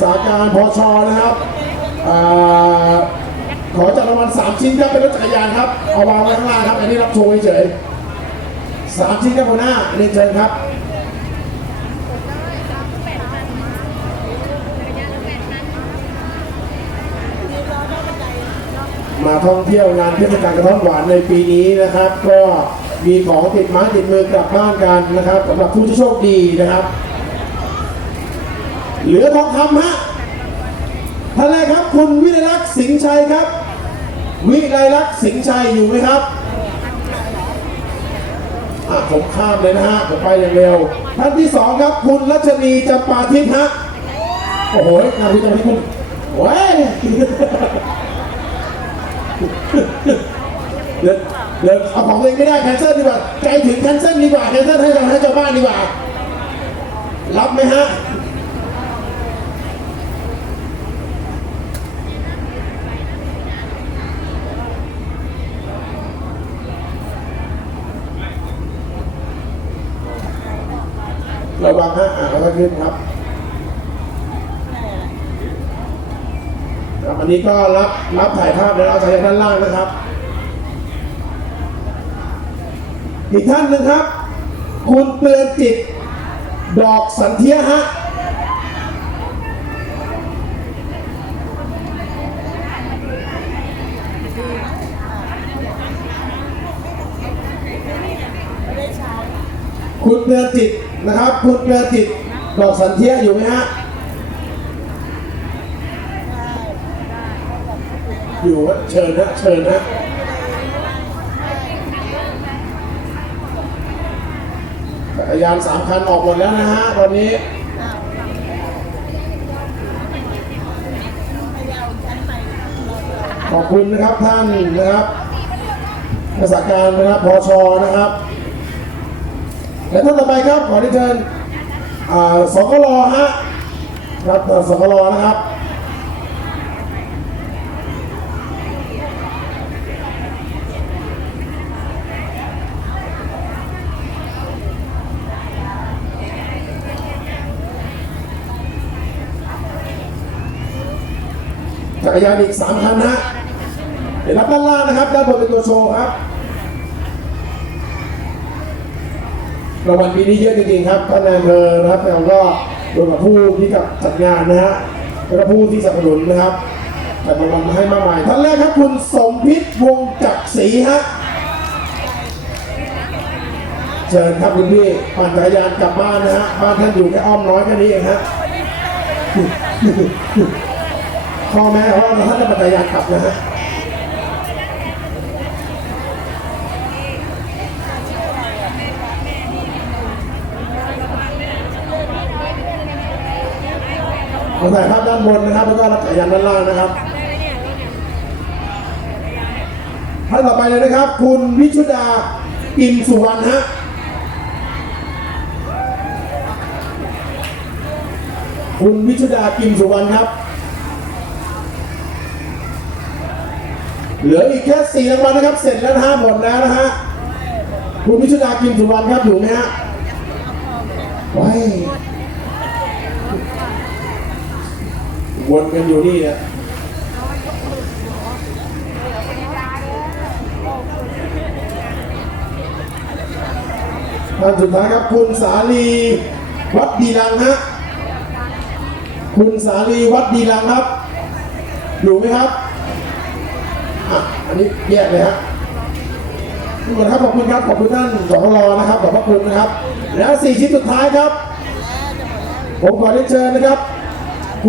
ษาการพชนะครับอขอจัดรางวัลสามชิ้นครับเป็นรถจักรยานครับเอาวางไว้ข้างล่างครับ อันนี้รับโชว์เฉยสามชิ้นครับหัวหน้าเรียนเชิญครับมาท่องเที่ยวงานเทศกาลกระท้อนหวานในปีนี้นะครับ ก็มีของติดไม้ติดมือกลับบ้านกันนะครับสำหรับผู้ที่โชคดีนะครับ เหลือทองคำฮะท่านแรกครับคุณวิไลลักษณ์สิงห์ชัยครับ วิไลลักษณ์สิงห์ชัยอยู่ไหมครับอะผมข้ามเลยนะฮะผมไปอย่างเร็วท่านที่สองครับคุณรัชนีจำปาทิพย์ฮะโอ้โหงานคุณจำปาทิพย์คุณเว้ยเดินเดินเอาของตัวเองไม่ได้แคนเซิลดีกว่าใจถึงแคนเซิลดีกว่าแคนเซิลให้เราให้เจ้าบ้านดีกว่า รับไหมฮะ ระวังฮะอ่าแล้วก็ขึ้นครับครับอันนี้ก็รับรับถ่ายภาพแล้วเอาจากด้านล่างนะครับ อีกท่านหนึ่งครับ คุณเตือนจิต ดอกสันเทียฮะคุณเตือนจิต นะครับ คุณเตือนจิตดอกสันเทียอยู่ไหมฮะอยู่ฮะเชิญนะเชิญนะจักรยานสามคันออกหมดแล้วนะฮะตอนนี้ขอบคุณนะครับท่านนะครับรักษาการนะครับพอชนะครับ และท่านต่อไปครับขอที่เชิญอ่าสกลฮะครับสกลนะครับจักรยานอีกสามคันนะฮะเดี๋ยวรับด้านล่างนะครับ ด้านบนเป็นตัวโชว์ครับ รางวัลปีนี้เยอะจริงๆครับท่านนายอำเภอนะครับแล้วก็รวมกับผู้ที่กับจัดงานนะฮะแล้วก็ผู้ที่สนับสนุนนะครับจัดรางวัลมาให้มากมายท่านแรกครับคุณสมพิษวงจักรศรีฮะเชิญครับคุณพี่ปั่นจักรยานกลับบ้านนะฮะบ้านท่านอยู่แค่อ้อมน้อยแค่นี้เองฮะพ่อแม่ว่าท่านจะปัจจักรยานกลับนะฮะ เราถ่ายภาพด้านบนนะครับ แล้วก็รับจักรยานด้านล่างนะครับท่านต่อไปเลยนะครับ คุณวิชุดาอินสุวรรณฮะคุณวิชุดากิมสุวรรณครับ เหลืออีกแค่สี่รางวัลนะครับ เสร็จแล้วนะฮะหมดแล้วนะฮะ คุณวิชุดากิมสุวรรณครับอยู่ไหมฮะไว้ วนกันอยู่นี่นี่ยท่านสุดท้ายครับคุณสาลีวัดดีลังฮะคุณสาลีวัดดีลังครับ อยู่ไหมครับอะอันนี้แยกเลยฮะทุกคนครับขอบคุณครับขอบคุณท่านสองรอนะครับขอบพระคุณนะครับ แล้วสี่ชิ้นสุดท้ายครับ ผมขอเรียนเชิญนะครับ